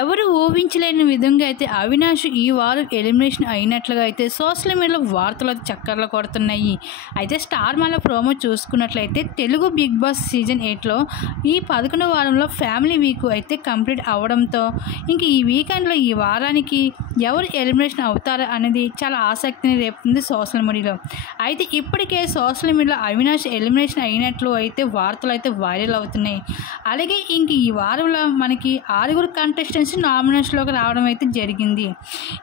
ఎవరు ఊహించలేని విధంగా అయితే అవినాష్ ఈ వారం ఎలిమినేషన్ అయినట్లుగా అయితే సోషల్ మీడియాలో వార్తలు అయితే చక్కర్లు కొడుతున్నాయి. అయితే స్టార్ మాల ప్రోమో చూసుకున్నట్లయితే తెలుగు బిగ్ బాస్ సీజన్ 8లో ఈ 11వ వారంలో ఫ్యామిలీ వీక్ అయితే కంప్లీట్ అవ్వడంతో ఇంక ఈ వీకెండ్లో ఈ వారానికి ఎవరు ఎలిమినేషన్ అవుతారు అనేది చాలా ఆసక్తిని రేపుతుంది సోషల్ మీడియాలో. అయితే ఇప్పటికే సోషల్ మీడియాలో అవినాష్ ఎలిమినేషన్ అయినట్లు అయితే వార్తలు అయితే వైరల్ అవుతున్నాయి. అలాగే ఇంక ఈ వారంలో మనకి 6 కంటెస్టెంట్స్ నామినేషన్లోకి రావడం అయితే జరిగింది.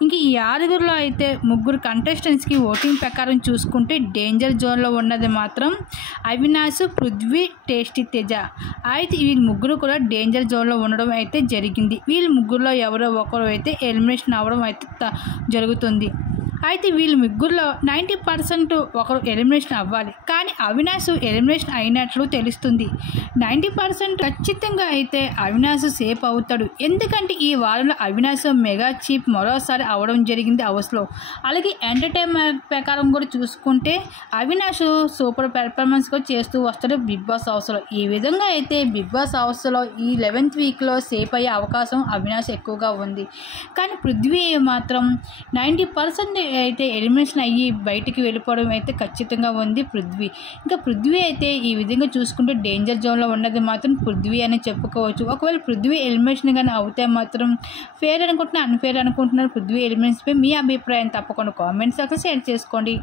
ఇంక ఈ 6లో అయితే 3 కంటెస్టెంట్స్కి ఓటింగ్ ప్రకారం చూసుకుంటే డేంజర్ జోన్లో ఉన్నది మాత్రం అవినాష్, పృథ్వీ, టేస్టీ తేజ. అయితే వీళ్ళు 3 కూడా డేంజర్ జోన్లో ఉండడం అయితే జరిగింది. వీళ్ళు 3లో ఎవరో ఒకరు అయితే ఎలిమినేషన్ అవ్వడం అయితే జరుగుతుంది. అయితే వీళ్ళు 3లో 90% ఒకరు ఎలిమినేషన్ అవ్వాలి. కానీ అవినాష్ ఎలిమినేషన్ అయినట్లు తెలుస్తుంది. 90% ఖచ్చితంగా అయితే అవినాష్ సేఫ్ అవుతాడు. ఎందుకంటే ఈ వారంలో అవినాష్ మెగా చీఫ్ మరోసారి అవ్వడం జరిగింది హౌస్లో. అలాగే ఎంటర్టైన్మెంట్ ప్రకారం కూడా చూసుకుంటే అవినాష్ సూపర్ పెర్ఫార్మెన్స్ కూడా చేస్తూ వస్తాడు బిగ్ బాస్ హౌస్లో. ఈ విధంగా అయితే బిగ్ బాస్ హౌస్లో ఈ 11th వీక్లో సేఫ్ అయ్యే అవకాశం అవినాష్ ఎక్కువగా ఉంది. కానీ పృథ్వీ మాత్రం 90% అయితే ఎలిమినేషన్ అయ్యి బయటికి వెళ్ళిపోవడం అయితే ఖచ్చితంగా ఉంది పృథ్వీ. ఇంకా పృథ్వీ అయితే ఈ విధంగా చూసుకుంటే డేంజర్ జోన్లో ఉన్నది మాత్రం పృథ్వీ అని చెప్పుకోవచ్చు. ఒకవేళ పృథ్వీ ఎలిమినేషన్ కానీ అవుతే మాత్రం ఫేర్ అనుకుంటున్నారు, అన్ఫేర్ అనుకుంటున్నారు పృథ్వీ ఎలిమినేషన్పై మీ అభిప్రాయం తప్పకుండా కామెంట్స్ అక్కడ షేర్ చేసుకోండి.